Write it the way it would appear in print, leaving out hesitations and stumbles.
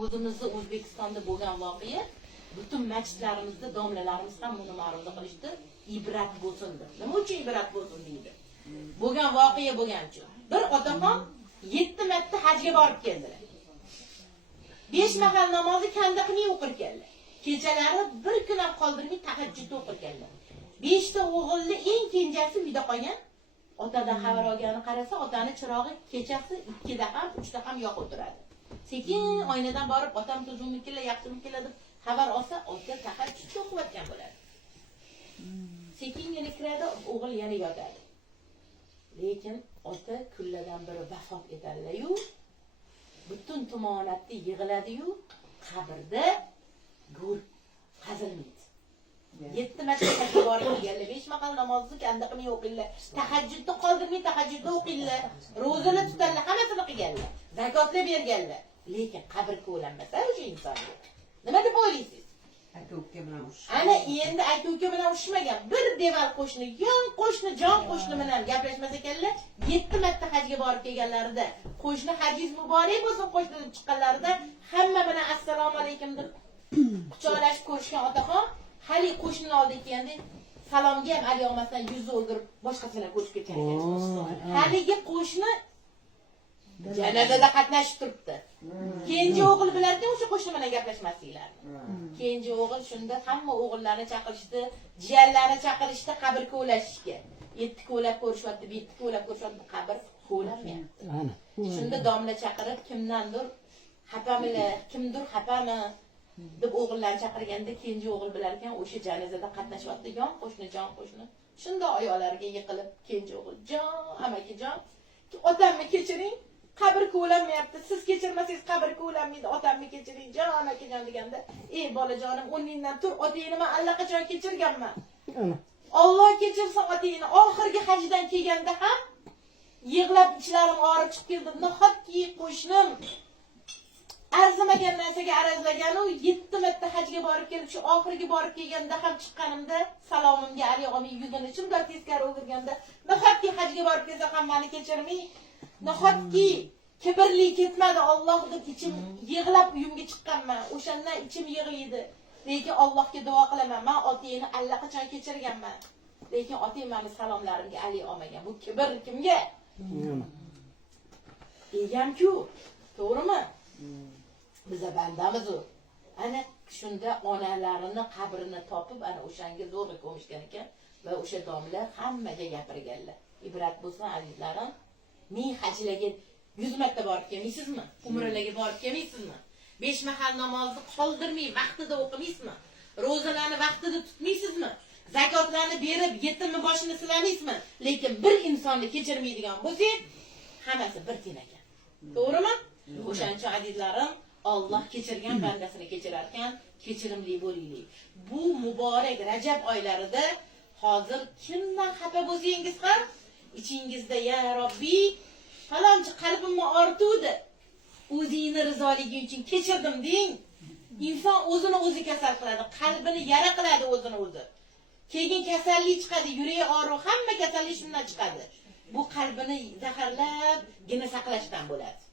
o'zimizni O'zbekistonda bo'lgan voqea butun masjidlarimizda domlalarimiz ham buni ma'ruza qilishdi, ibrat bo'lsin deb. Nima uchun ibrat bo'lsin deydi? Bo'lgan voqea bo'lgancha. Bir otaxon 7 marta hajga borib keldilar. 5 mahal namozni kanda qilmay o'qir keldi. Kechalari bir kun ham qoldirmay tahajjud o'qir keldi. 5 ta o'g'ilni eng kenjasi uyda qolgan. Otadan xabar olgani qarasa, otani chirog'i kechasi 2 da ham, 3 da ham yoqib turadi. Sekin oynadan borib, otam tuzumnikilar, yaxshimikilar deb xabar olsa, ota tahajjud o'qiyotgan bo'ladi. Sekingina kiradi, o'g'il yana yotadi. Lekin ota kunlardan biri vafot etadilar-yu, butun tumonatni yig'iladi-yu, qabrda go'r qazilmaydi. 7 marta hajga borib kelganlar, 5 mahal namozni kanda qilmay o'qinglar, tahajjudni qoldirmay tahajjudni o'qinglar, ro'zalar tutganlar, hammasini qilganlar, zakotlar berganlar. Lekin qabr ko'lanmasa o'sha insonga. Nima deb o'ylaysiz? Aka-uka bilan urush. Ana endi aka-uka bilan urushmagan, bir deval qo'shni, yon qo'shni, jon qo'shni bilan gaplashmas ekanlar. 7 marta hajga borib kelganlarida, qo'shni hajiz muborak bo'lsin qo'shnidan chiqqanlarida hamma bilan assalomu alaykum deb quchoqlashib ko'rishgan otaxon, hali qo'shnining oldiga kelganda salomga ham ali olmasdan yuzni o'girib boshqasini ko'rishib ketgan ekan. Haligi qo'shni janozada qatnashib turibdi. Kenji o'g'il bilarkan o'sha qo'shni bilan gaplashmasliklarni. Kenji o'g'il shunda hamma o'g'illarni chaqirishdi, jiyanlarni chaqirishdi qabr ko'lashishga. 7 ko'lab ko'rishyapti, 7 ko'lab ko'rishyapti, qabr ko'lanmayapti. Shunda domla chaqirib kimdandir xapamilar, kimdir xapami deb o'g'illarni chaqirganda kenji o'g'il bilarkan o'sha janozada qatnashyapti, jon qo'shni. Shunda oyoqlariga yiqilib kenji o'g'il, "Jon, amakijon, otamni kechiring. Qabr ko'lanmayapti. Siz kechirmasangiz qabr ko'lanmaydi. Otamni kechiring, jon amakijon" deganda, "Ey bolajonim, o'rningdan tur, otangni men allaqachon kechirganman. Alloh kechirsin otangni. Oxirgi hajdan kelganda ham yig'lab ichlarim og'rib chiqib keldi. Nahotki qo'shnim arzimagan narsaga arazlagan u 7 marta hajga borib kelib, shu oxirgi borib kelganda ham chiqqanimda salomimga ali olmay yuzini chimdab teskari o'girganda, nahotki hajga borib kelsa ham meni kechirmay, nahotki kibrli ketmadi Alloh deb ichim yig'lab uyimga chiqqanman. O'shandan ichim yig'laydi. Lekin Allohga duo qilaman. Men otangni allaqachon kechirganman. Lekin otang meni salomlarimga ali olmagan. Bu kibr kimga? Degan-ku, to'g'rimi? Biza bandamiz u. Ana shunda onalarini qabrini topib, ana o'shanga zo'rg'a ko'mishgan ekan va o'sha domla hammaga gapirganlar. Ibrat bo'lsin azizlarim. Men hajlarga 100 marta borib kelmaysizmi? Umralarga borib kelmaysizmi? 5 mahal namozni qoldirmay vaqtida o'qimaysizmi? Ro'zalarni vaqtida tutmaysizmi? Zakotlarni berib yetimni boshini silamaysizmi? Lekin bir insonni kechirmaydigan bo'lsangiz, hammasi bir tin ekan. To'g'rimi? O'shancha azizlarim, Alloh kechirgan bandasini kechirar ekan, kechirimli bo'laylik. Bu muborak Rajab oylarida hozir kimdan xafa bo'lsangiz ham ichingizda ya Robbi, falonchi qalbimni ortuvdi. O'zingni rizoligi uchun kechirdim deng. Inson o'zini o'zi kasal qiladi, qalbini yara qiladi o'zini o'zi. Keyin kasallik chiqadi, yuragi og'riq, hamma kasallik shundan chiqadi. Bu qalbini zaharlab, gina saqlashdan bo'ladi.